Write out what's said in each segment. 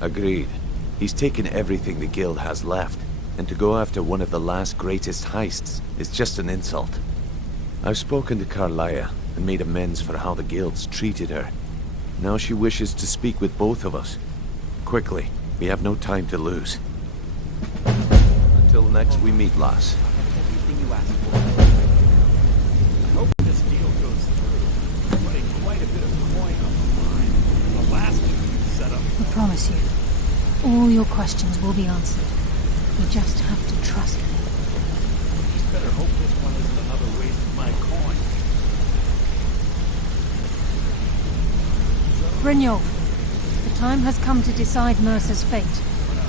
Agreed. He's taken everything the guild has left, and to go after one of the last greatest heists is just an insult. I've spoken to Carlia and made amends for how the guilds treated her. Now she wishes to speak with both of us. Quickly, we have no time to lose. Until next we meet, lass. Everything you asked for. I hope this deal goes through. I'm putting quite a bit of coin on the line. The last one you set up. I promise you, all your questions will be answered. You just have to trust me. You better hope this one isn't another waste of my coin. Brynjolf, the time has come to decide Mercer's fate.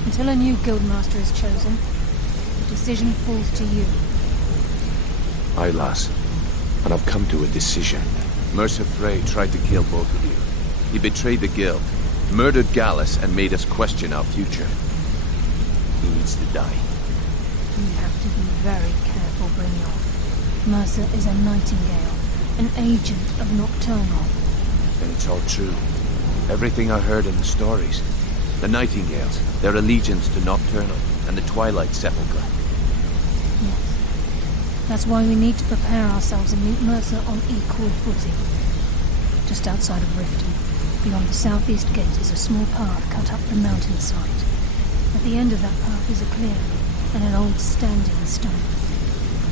Until a new guildmaster is chosen, the decision falls to you. Aye, lass. And I've come to a decision. Mercer Frey tried to kill both of you. He betrayed the guild, murdered Gallus, and made us question our future. He needs to die. You have to be very careful, Brynjolf. Mercer is a nightingale, an agent of Nocturnal. And it's all true. Everything I heard in the stories. The Nightingales, their allegiance to Nocturnal, and the Twilight Sepulchre. Yes. That's why we need to prepare ourselves and meet Mercer on equal footing. Just outside of Riften, beyond the southeast gate, is a small path cut up the mountainside. At the end of that path is a clearing and an old standing stone.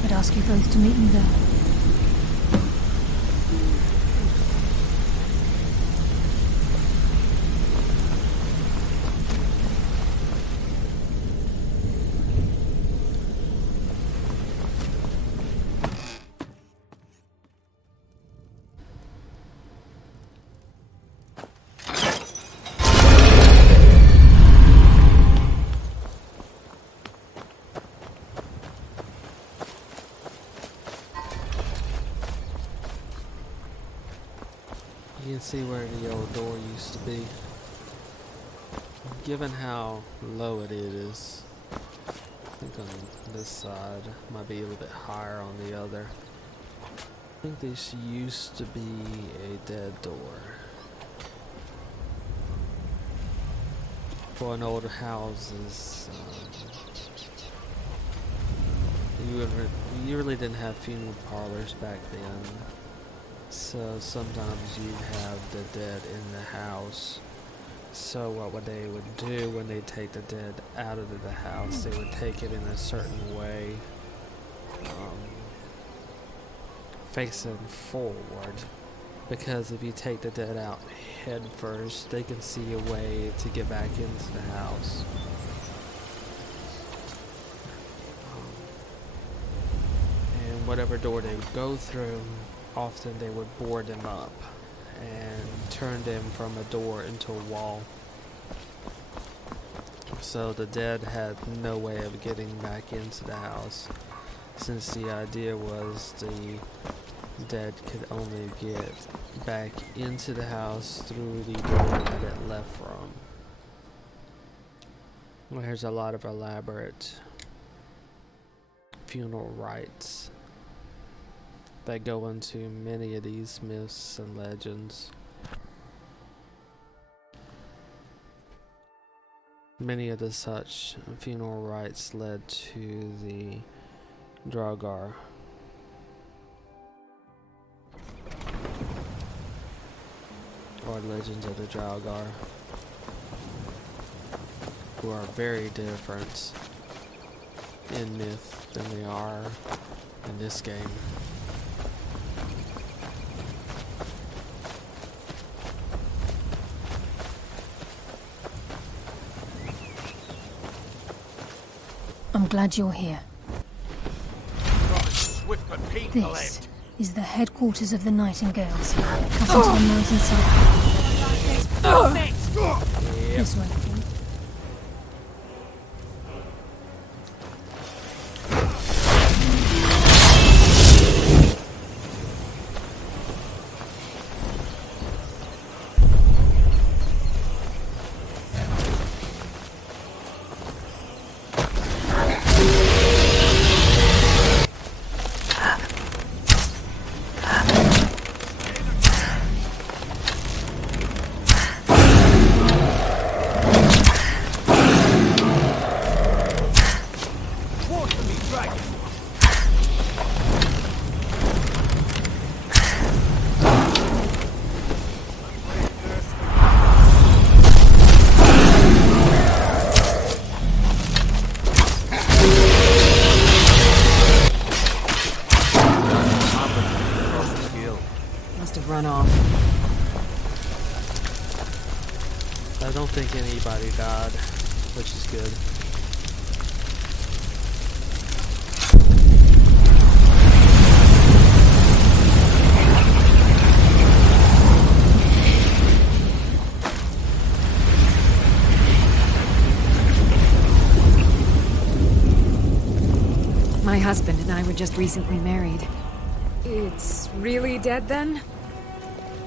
I'd ask you both to meet me there. You can see where the old door used to be. Given how low it is, I think on this side might be a little bit higher on the other. I think this used to be a dead door. For an old houses, you really didn't have funeral parlors back then. So sometimes you'd have the dead in the house. So what they would do when they take the dead out of the house, they would take it in a certain way, facing forward. Because if you take the dead out head first, they can see a way to get back into the house. And whatever door they would go through, often they would board them up and turn them from a door into a wall. So the dead had no way of getting back into the house, since the idea was the dead could only get back into the house through the door that it left from. Well, here's a lot of elaborate funeral rites that go into many of these myths and legends. Many of the such funeral rites led to the Draugr, or legends of the Draugr, who are very different in myth than they are in this game. I'm glad you're here. This is the headquarters of the Nightingales, cut into the mountainside. This way. must have run off. I don't think anybody died, which is good. My husband and I were just recently married. It's really dead then?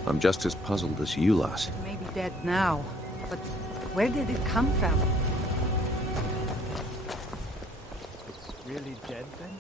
I'm just as puzzled as you, lass. Maybe dead now, but where did it come from? It's really dead then?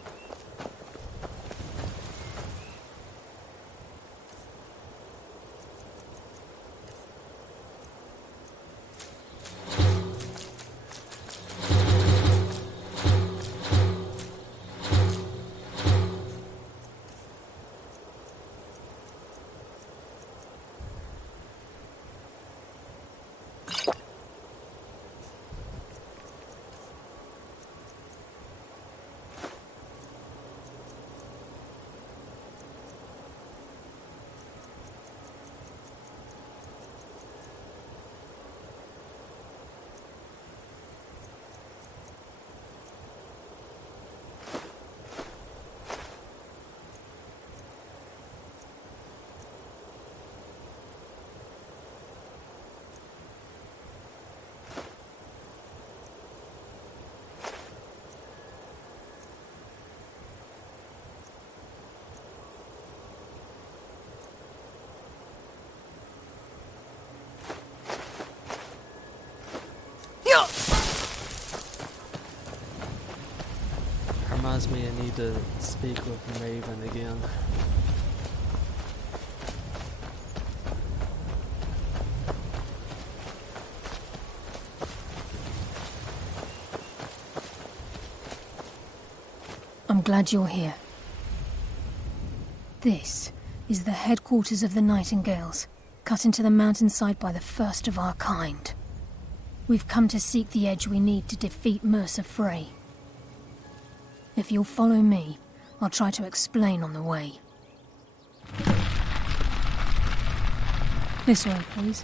Reminds me I need to speak with Maven again. I'm glad you're here. This is the headquarters of the Nightingales, cut into the mountainside by the first of our kind. We've come to seek the edge we need to defeat Mercer Frey. If you'll follow me, I'll try to explain on the way. This way, please.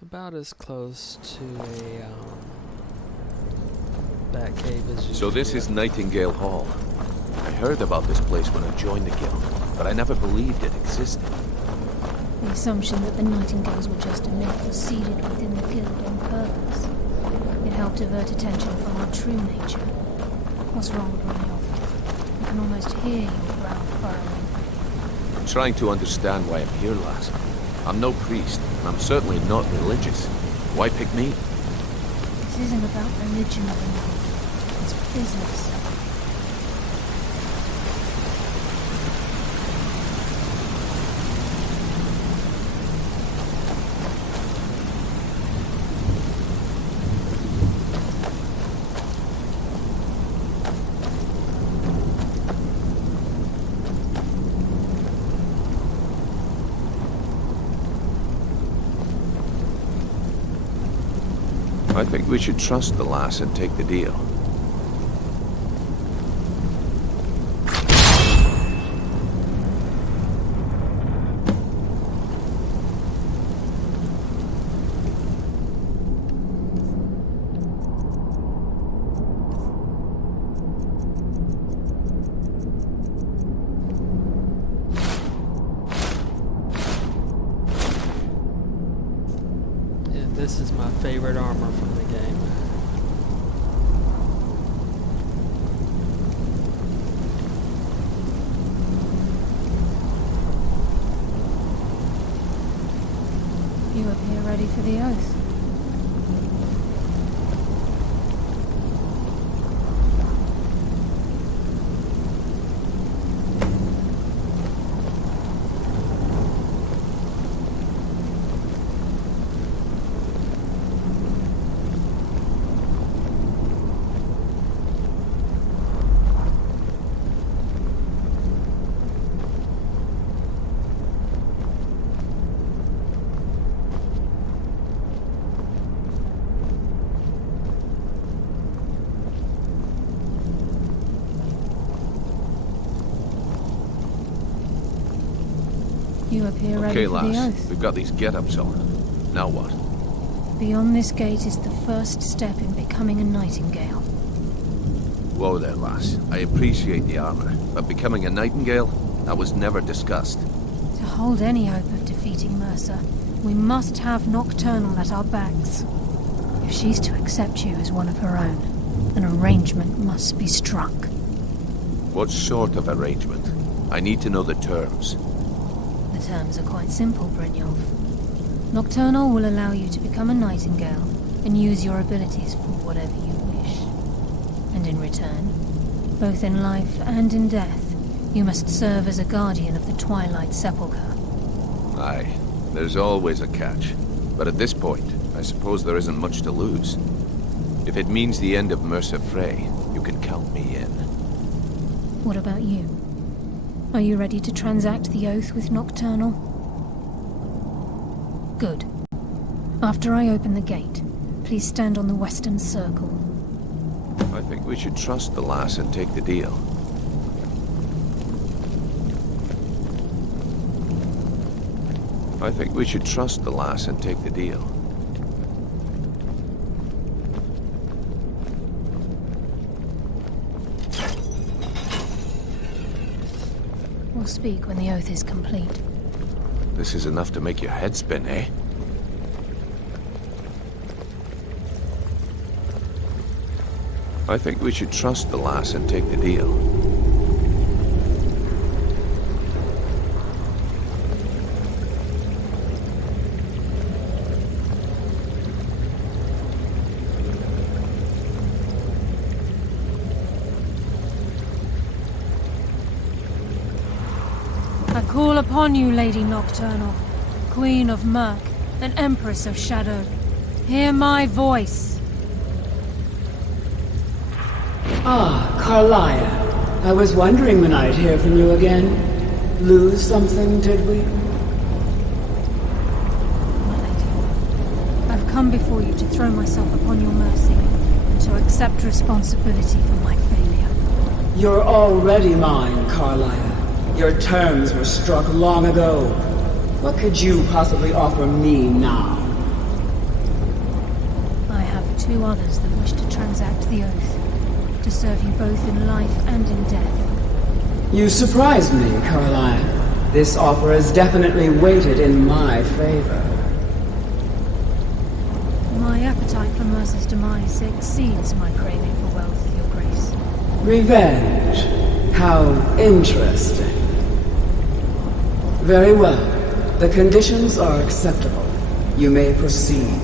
About as close to a bat cave as you So can this get. is Nightingale Hall. I heard about this place when I joined the guild, but I never believed it existed. The assumption that the Nightingales were just a myth was seeded within the guild on purpose. It helped divert attention from our true nature. What's wrong with running off? I can almost hear your brow furrowing. I'm trying to understand why I'm here, lass. I'm no priest, and I'm certainly not religious. Why pick me? This isn't about religion anymore. It's business. I think we should trust the lass and take the deal. Yeah, this is my favorite armor from the game. You appear ready for the oath. You appear ready Okay, for the lass. oath. We've got these get-ups on. Now what? Beyond this gate is the first step in becoming a nightingale. Whoa there, lass. I appreciate the armor, but becoming a nightingale? That was never discussed. To hold any hope of defeating Mercer, we must have Nocturnal at our backs. If she's to accept you as one of her own, an arrangement must be struck. What sort of arrangement? I need to know the terms. The terms are quite simple, Brynjolf. Nocturnal will allow you to become a nightingale and use your abilities for whatever you wish. And in return, both in life and in death, you must serve as a guardian of the Twilight Sepulchre. Aye, there's always a catch. But at this point, I suppose there isn't much to lose. If it means the end of Mercer Frey, you can count me in. What about you? Are you ready to transact the oath with Nocturnal? Good. After I open the gate, please stand on the western circle. I think we should trust the lass and take the deal. I think we should trust the lass and take the deal. We'll speak when the oath is complete. This is enough to make your head spin, eh? I think we should trust the lass and take the deal. I call upon you, Lady Nocturnal, Queen of Murk and Empress of Shadow. Hear my voice. Ah, Carlia. I was wondering when I'd hear from you again. Lose something, did we? My lady, I've come before you to throw myself upon your mercy and to accept responsibility for my failure. You're already mine, Carlia. Your terms were struck long ago. What could you possibly offer me now? I have two others that wish to transact the oath, to serve you both in life and in death. You surprised me, Carlia. This offer is definitely weighted in my favor. My appetite for Mercer's demise exceeds my craving for wealth, Your Grace. Revenge. How interesting. Very well. The conditions are acceptable. You may proceed.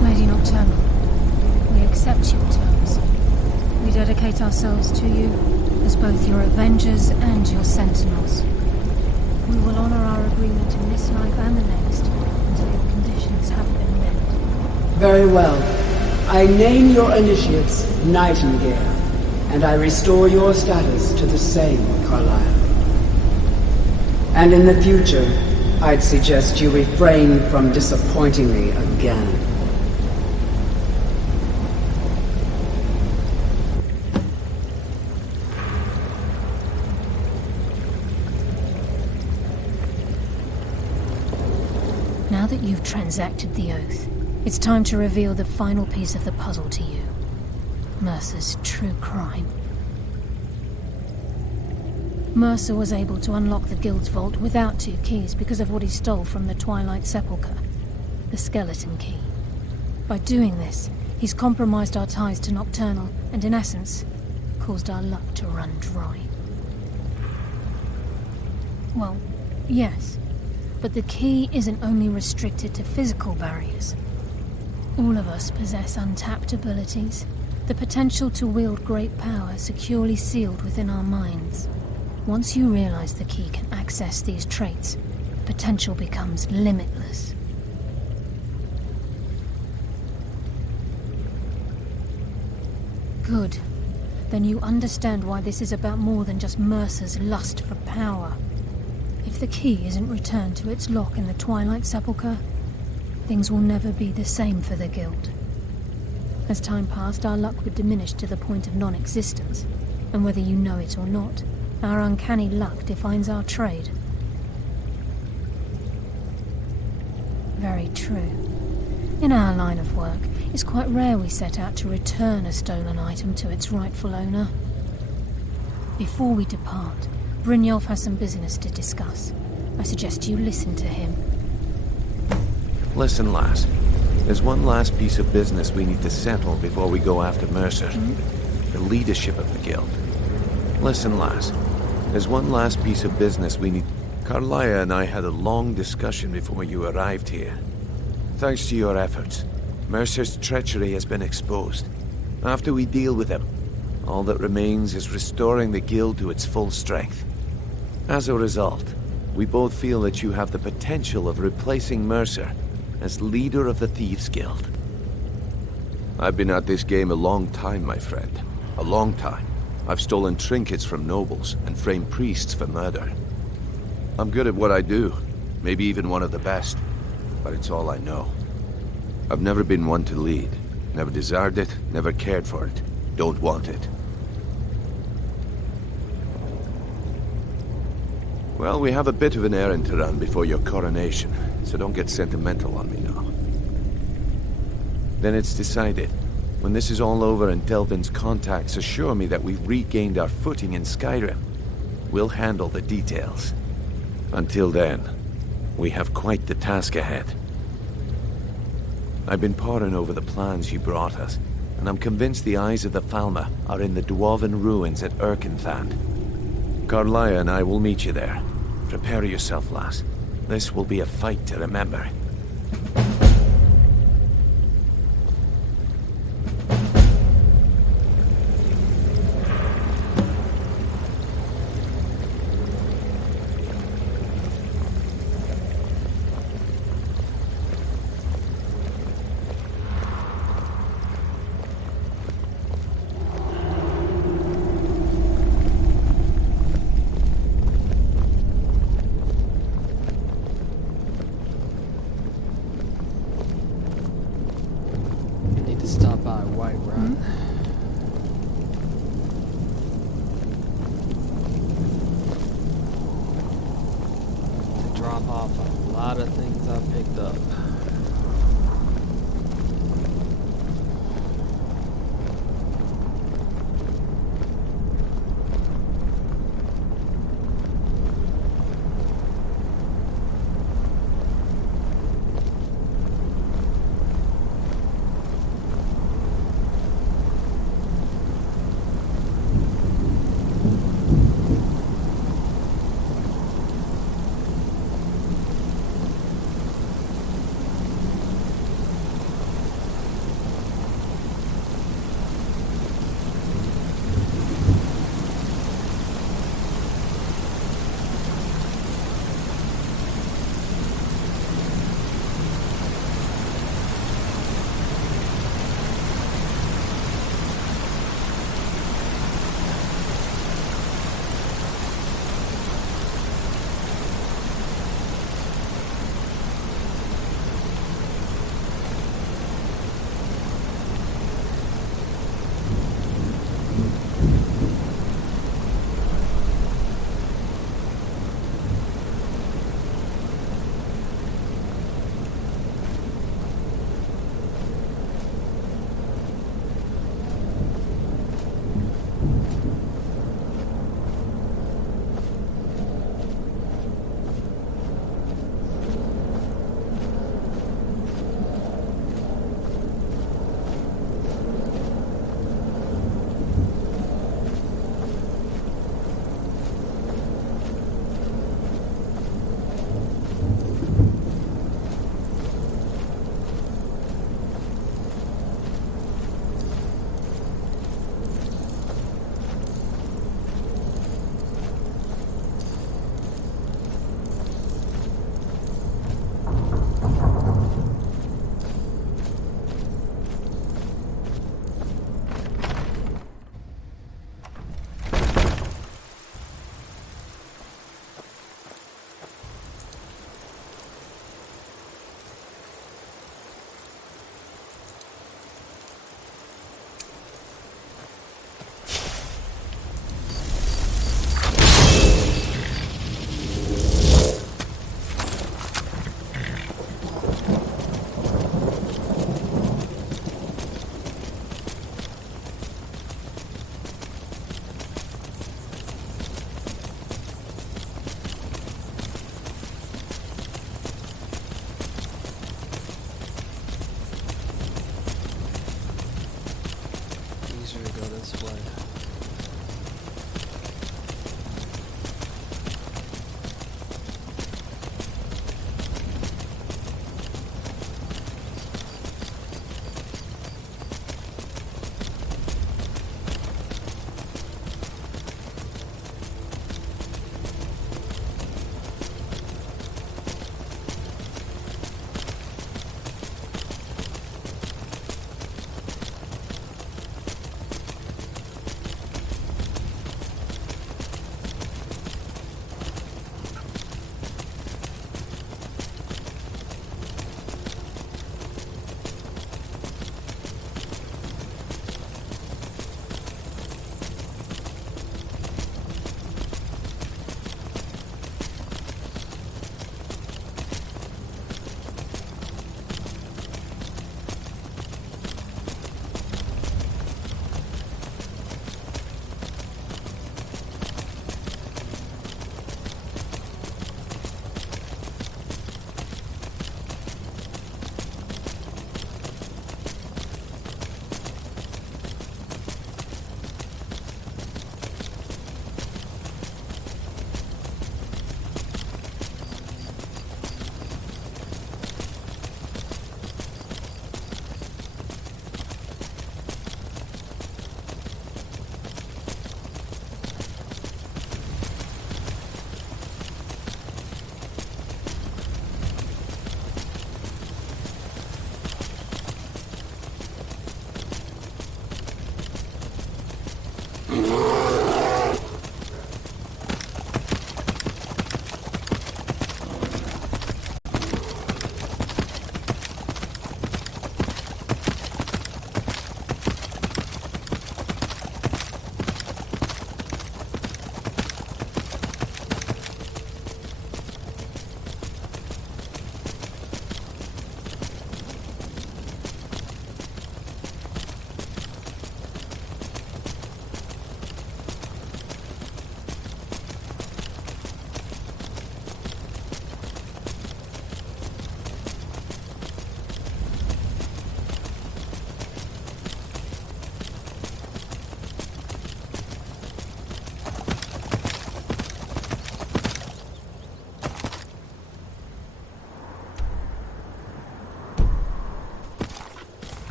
Lady Nocturnal, we accept your terms. We dedicate ourselves to you as both your avengers and your sentinels. We will honor our agreement in this life and the next until your conditions have been met. Very well. I name your initiates Nightingale, and I restore your status to the same, Carlisle. And in the future, I'd suggest you refrain from disappointing me again. Now that you've transacted the oath, it's time to reveal the final piece of the puzzle to you. Mercer's true crime. Mercer was able to unlock the Guild's vault without two keys because of what he stole from the Twilight Sepulchre, the skeleton key. By doing this, he's compromised our ties to Nocturnal and, in essence, caused our luck to run dry. Well, yes, but the key isn't only restricted to physical barriers. All of us possess untapped abilities, the potential to wield great power securely sealed within our minds. Once you realize the key can access these traits, potential becomes limitless. Good. Then you understand why this is about more than just Mercer's lust for power. If the key isn't returned to its lock in the Twilight Sepulchre, things will never be the same for the Guild. As time passed, our luck would diminish to the point of non-existence, and whether you know it or not, our uncanny luck defines our trade. Very true. In our line of work, it's quite rare we set out to return a stolen item to its rightful owner. Before we depart, Brynjolf has some business to discuss. I suggest you listen to him. Listen, lass. There's one last piece of business we need to settle before we go after Mercer. The leadership of the guild. Listen, lass. There's one last piece of business we need... Carlia and I had a long discussion before you arrived here. Thanks to your efforts, Mercer's treachery has been exposed. After we deal with him, all that remains is restoring the guild to its full strength. As a result, we both feel that you have the potential of replacing Mercer as leader of the Thieves' Guild. I've been at this game a long time, my friend. A long time. I've stolen trinkets from nobles and framed priests for murder. I'm good at what I do, maybe even one of the best, but it's all I know. I've never been one to lead, never desired it, never cared for it, don't want it. Well, we have a bit of an errand to run before your coronation, so don't get sentimental on me now. Then it's decided. When this is all over and Delvin's contacts assure me that we've regained our footing in Skryim, we'll handle the details. Until then, we have quite the task ahead. I've been poring over the plans you brought us, and I'm convinced the eyes of the Falmer are in the dwarven ruins at Erkenthand. Carlia and I will meet you there. Prepare yourself, lass. This will be a fight to remember. this way.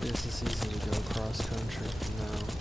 This is easy to go cross country from now.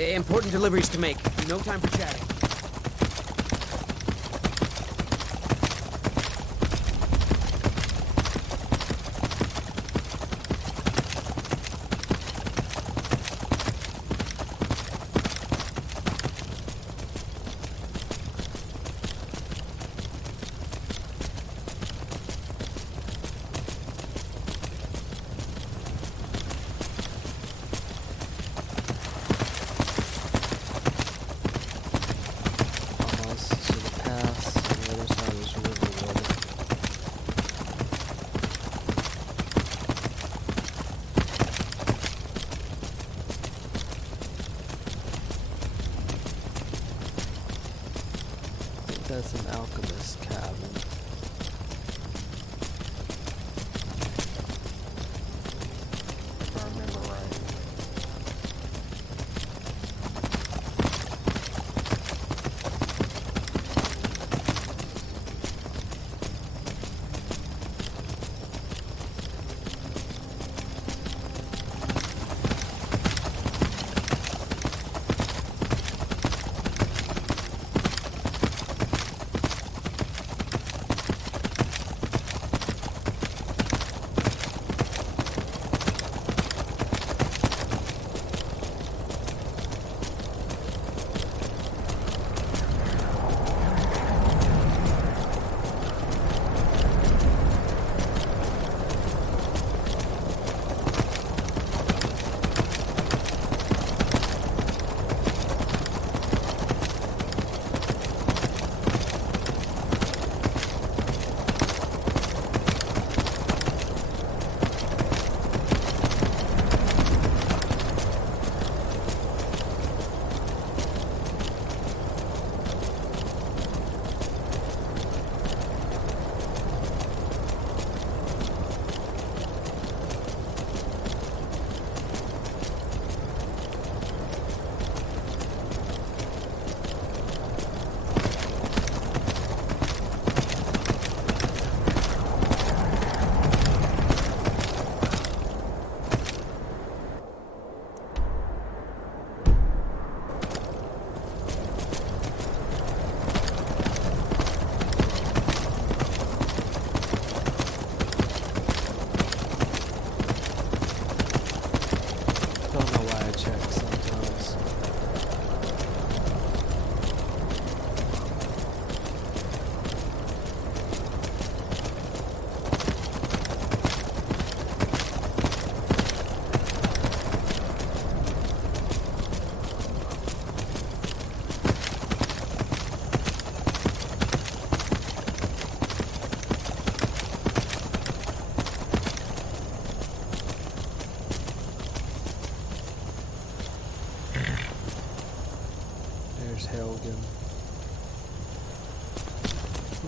Important deliveries to make. No time for chatting. That's an alchemist cabin. If I remember right.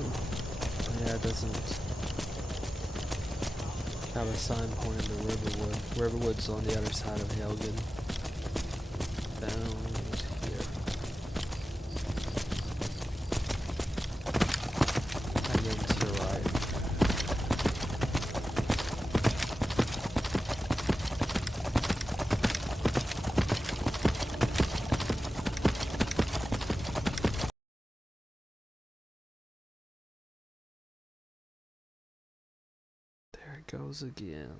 Yeah, it doesn't have a sign pointing to Riverwood. Riverwood's on the other side of Helgen. Down here. And then to the right. There it goes again.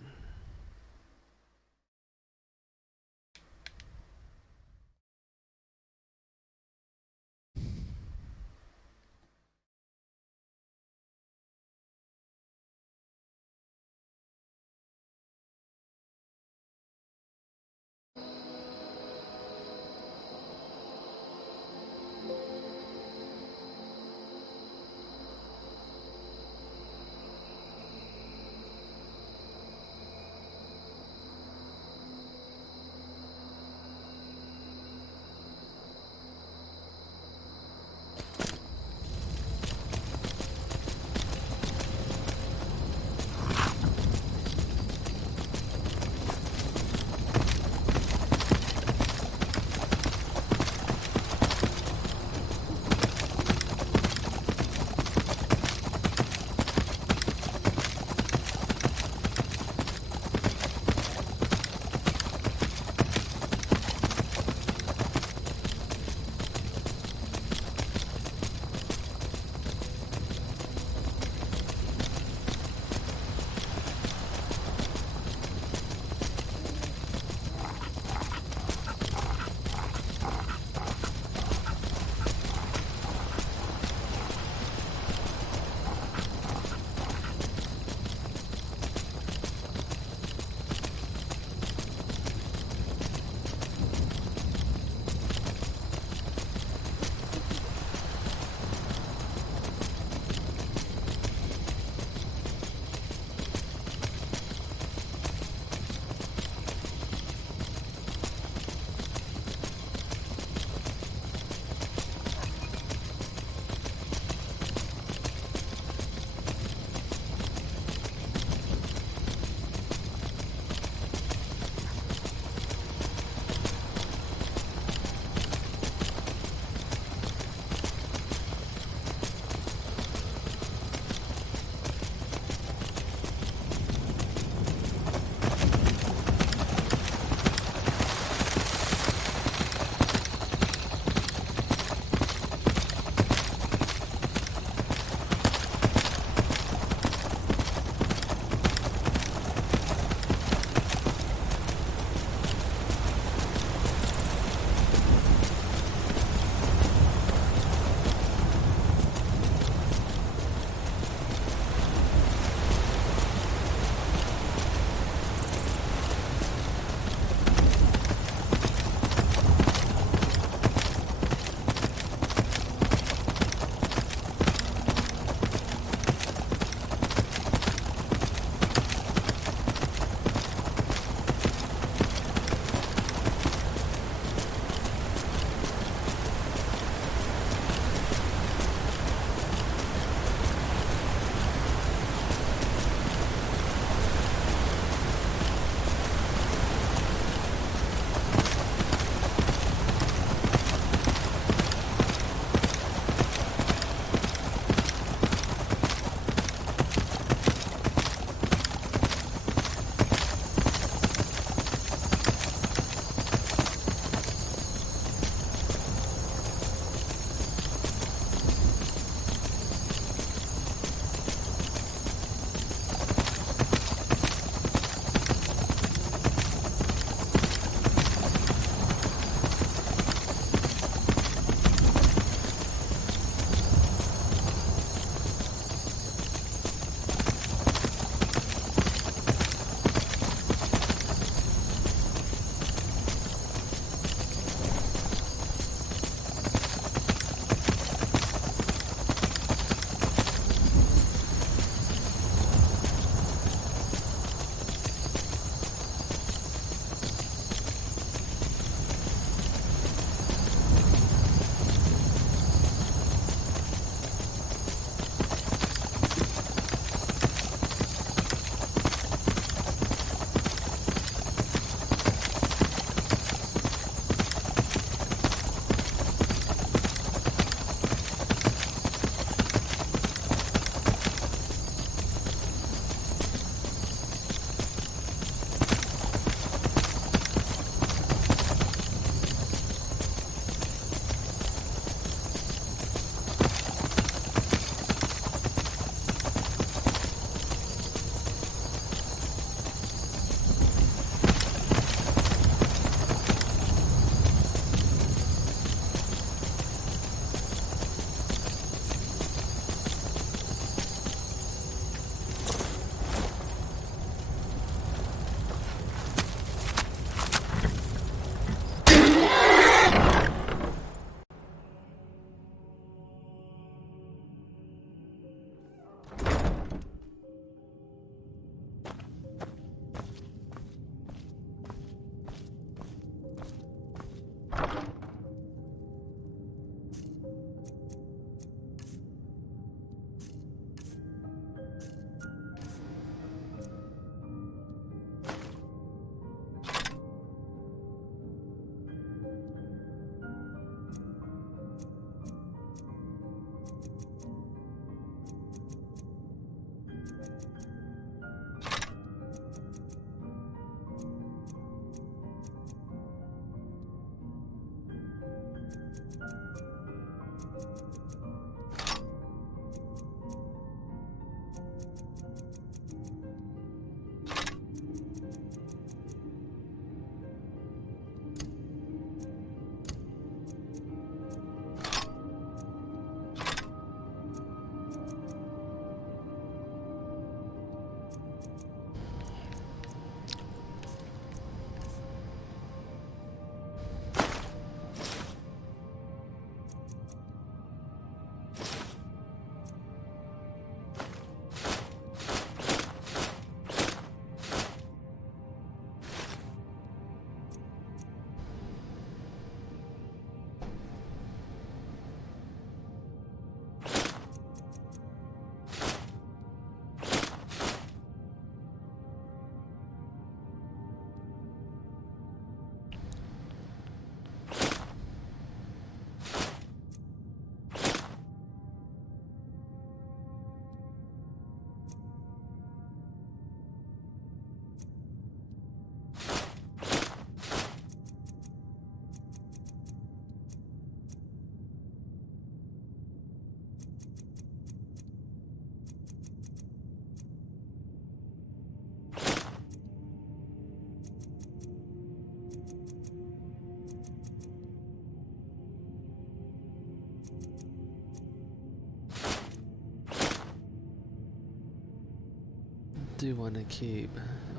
do want to keep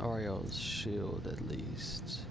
Ariel's shield at least.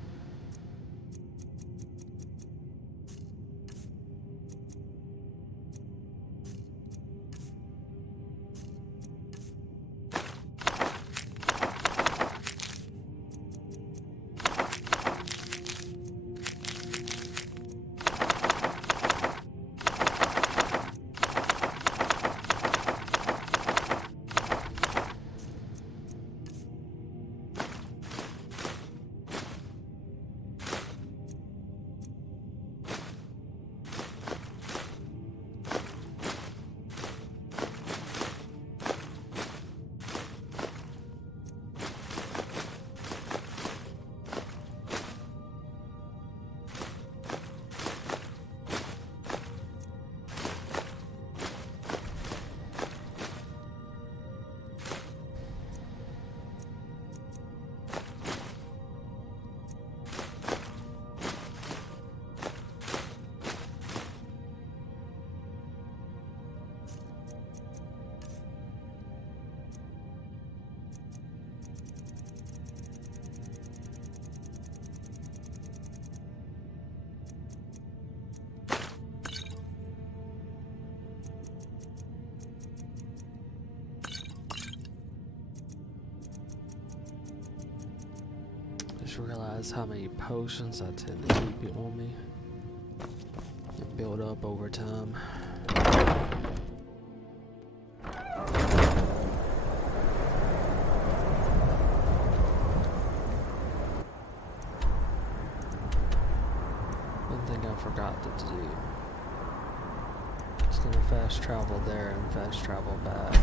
Just realize how many potions I tend to keep on me. It build up over time. One thing I forgot to do. It's gonna fast travel there and fast travel back.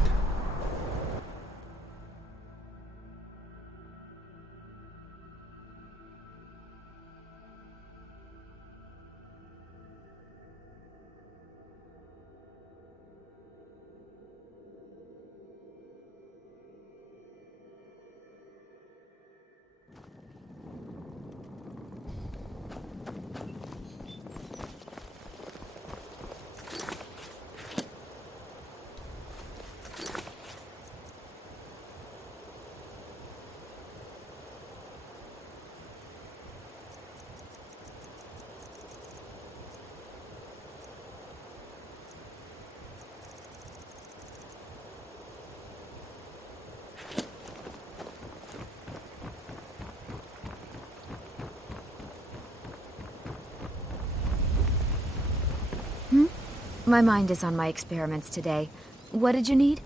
My mind is on my experiments today. What did you need?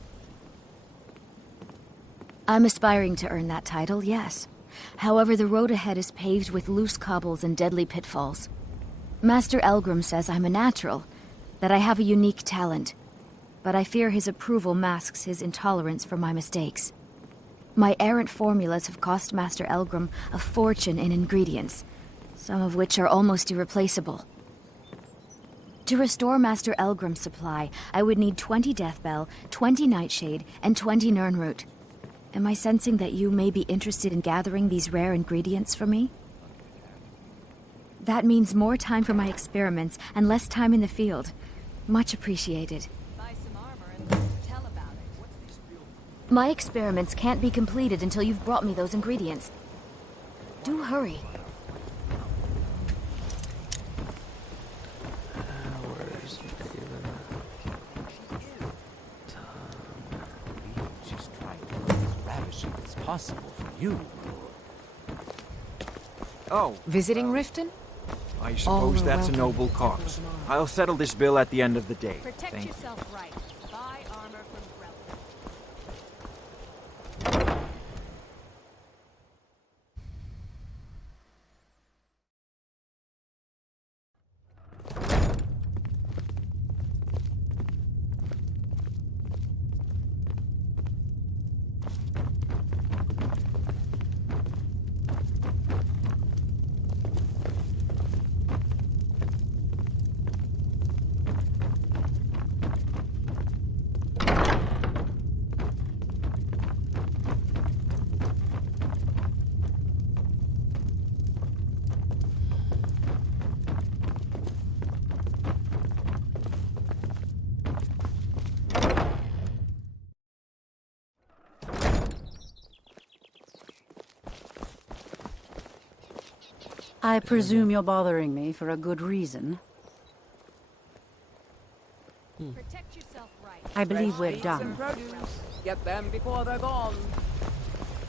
I'm aspiring to earn that title, yes. However, the road ahead is paved with loose cobbles and deadly pitfalls. Master Elgrim says I'm a natural, that I have a unique talent, but I fear his approval masks his intolerance for my mistakes. My errant formulas have cost Master Elgrim a fortune in ingredients, some of which are almost irreplaceable. To restore Master Elgrim's supply, I would need 20 Deathbell, 20 Nightshade, and 20 Nirnroot. Am I sensing that you may be interested in gathering these rare ingredients for me? That means more time for my experiments and less time in the field. Much appreciated. Buy some armor and tell about it. My experiments can't be completed until you've brought me those ingredients. Do hurry. Possible for you. Oh. Visiting Riften? I suppose that's a noble cause. I'll settle this bill at the end of the day. Protect yourself right. Buy armor from I presume you're bothering me for a good reason. Protect yourself right. I believe we're done. Get them before they're gone.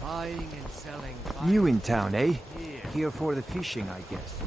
Buying and selling. New in town, eh? Here for the fishing, I guess.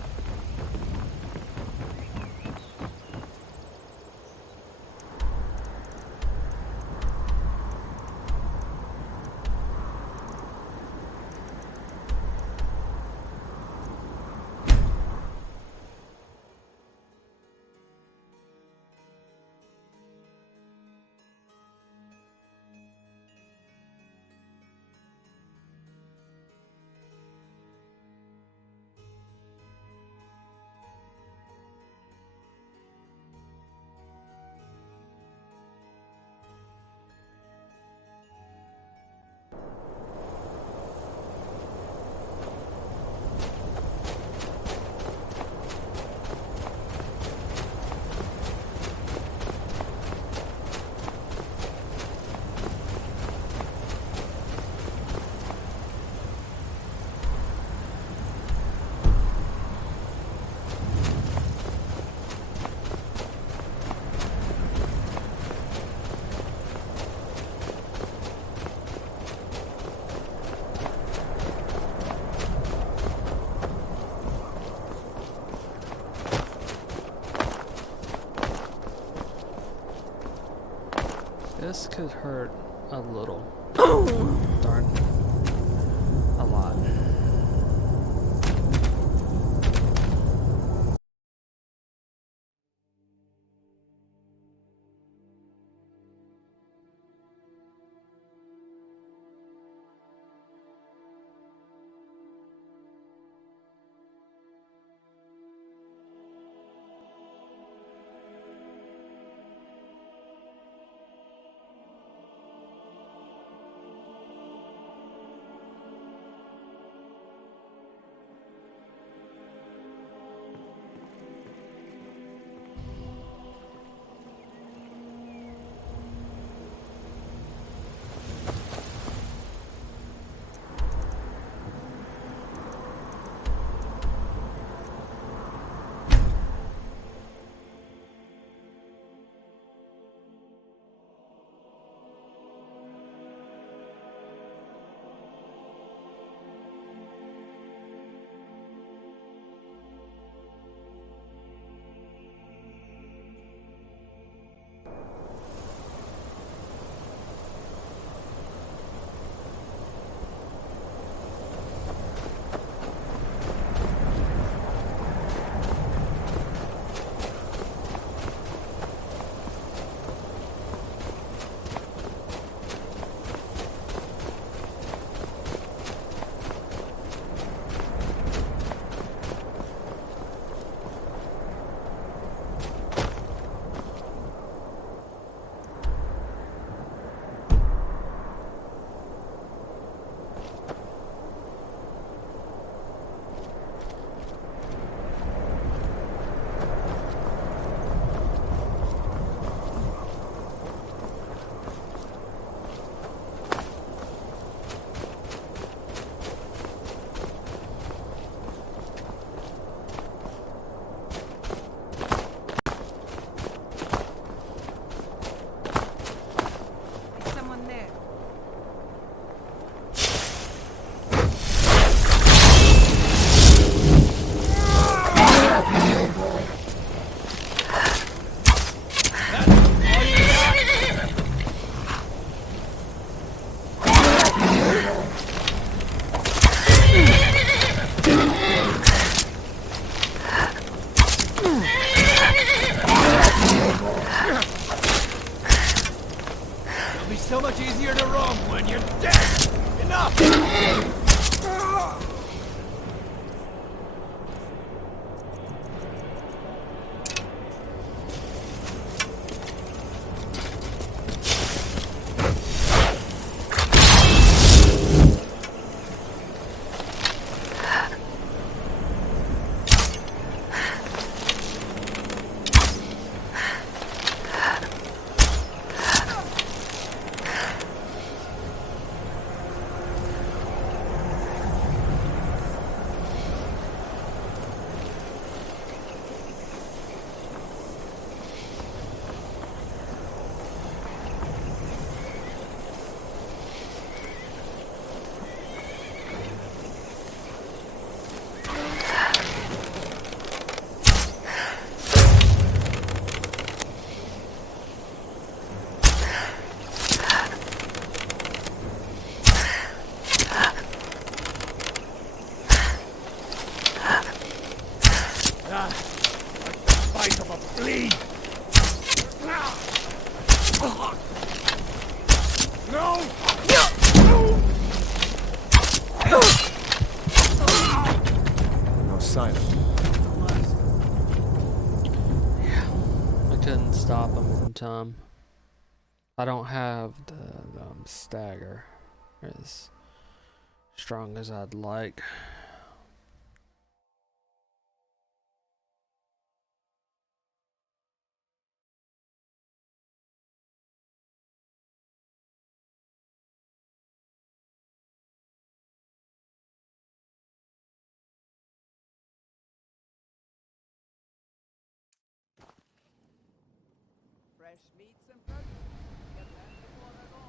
This could hurt a little. Darn. A lot. so much easier to roam when you're dead! Enough! I don't have the stagger as strong as I'd like. Fresh meats and produce. Get them before they're gone.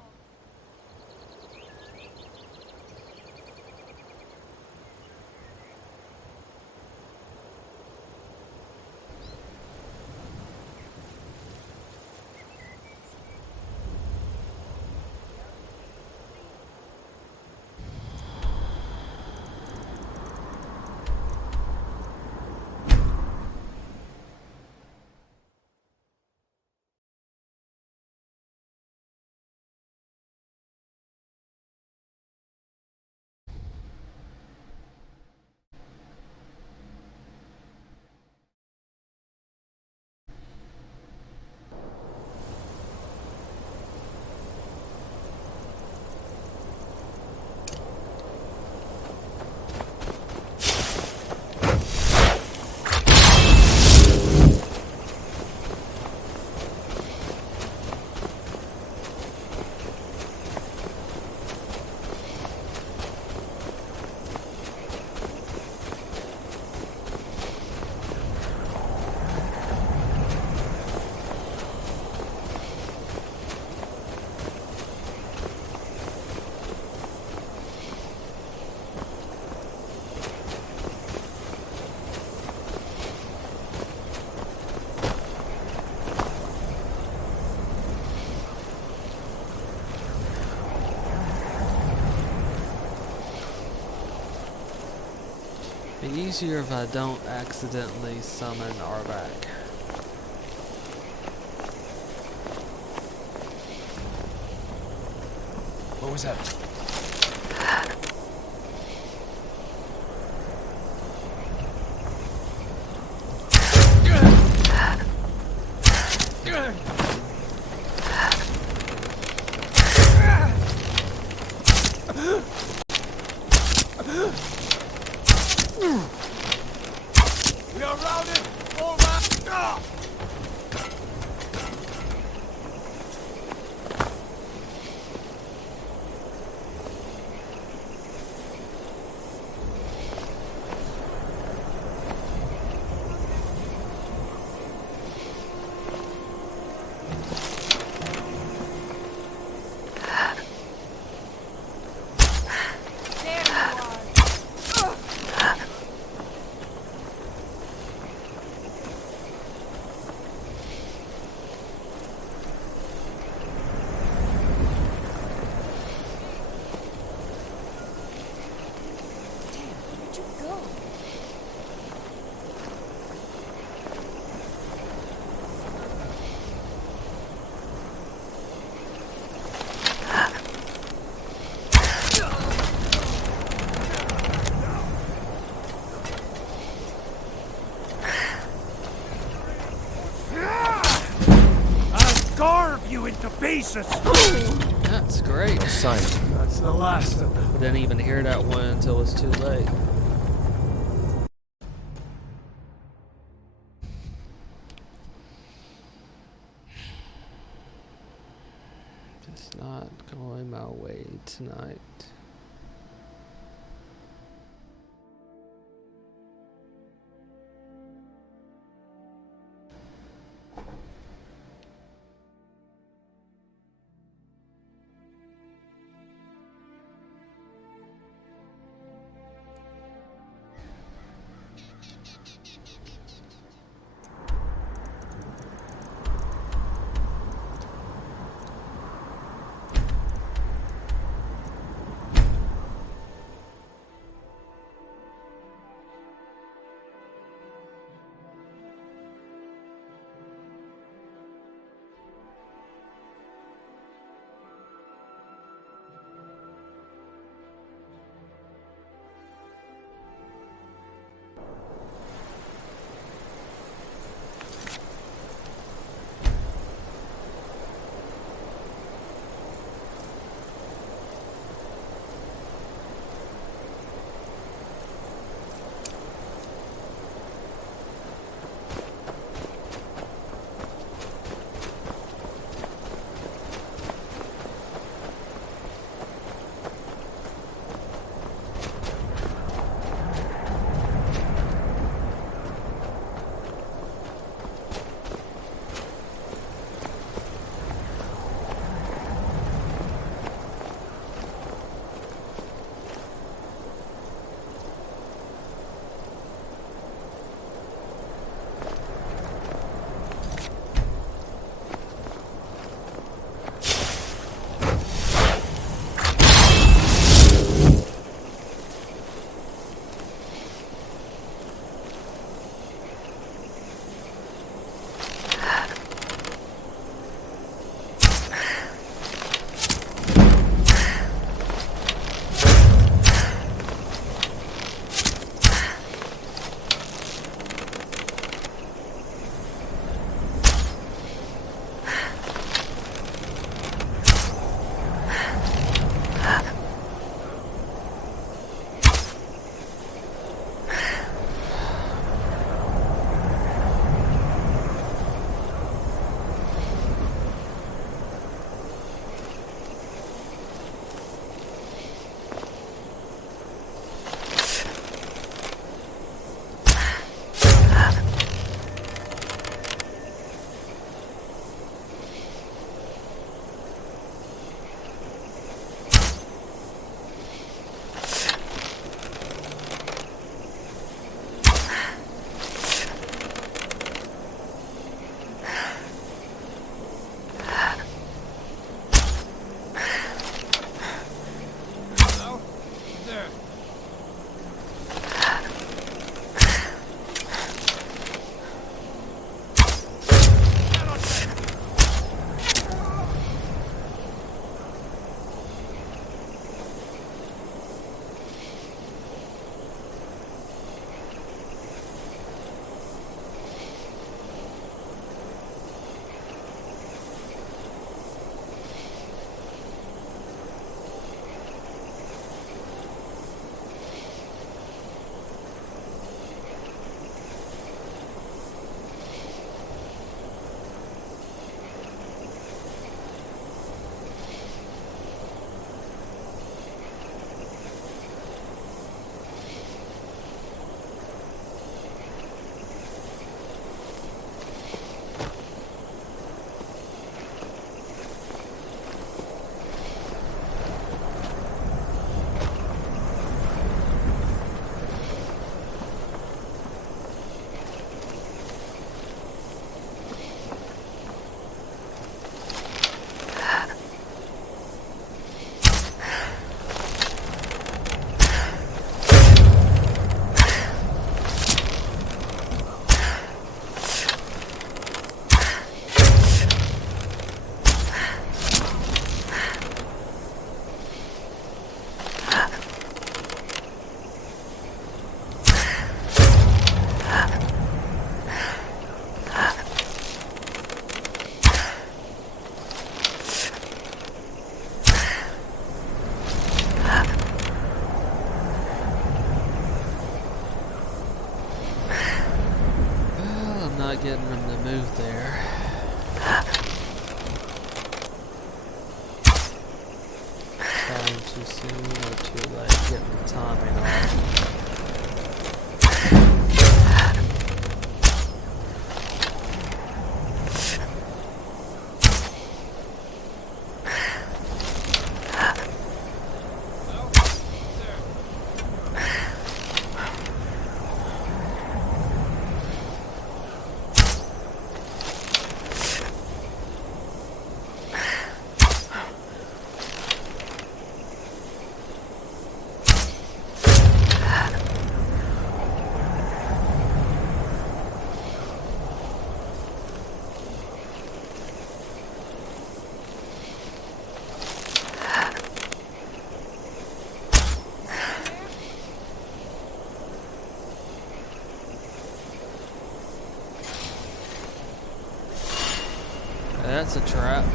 Be easier if I don't accidentally summon Arvac. What was that? We are routed! Over! To pieces! That's great. Simon. That's the last of them. I didn't even hear that one until it was too late. Just not going my way tonight. move there. Trying too soon or too late, getting the timing off. That's a trap.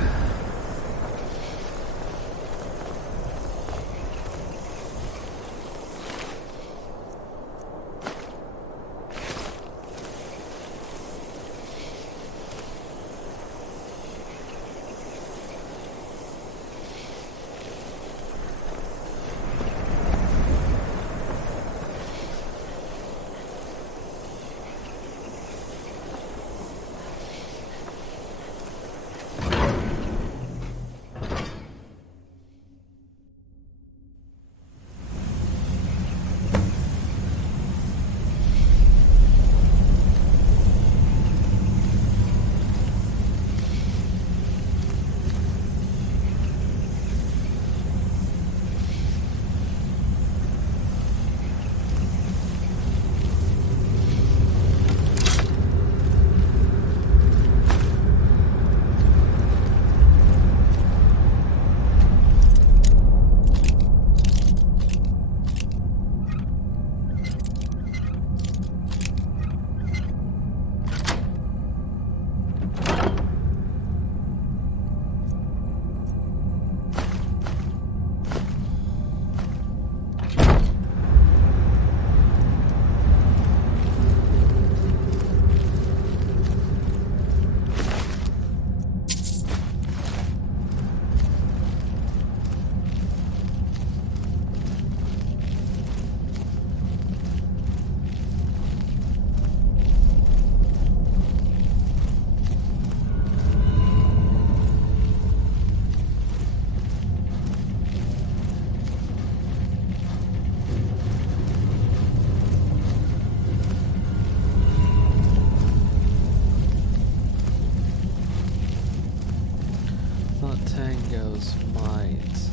Tango's mines.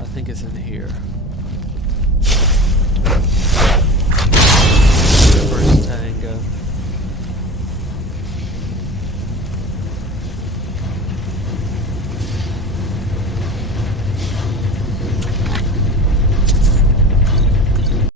I think it's in here.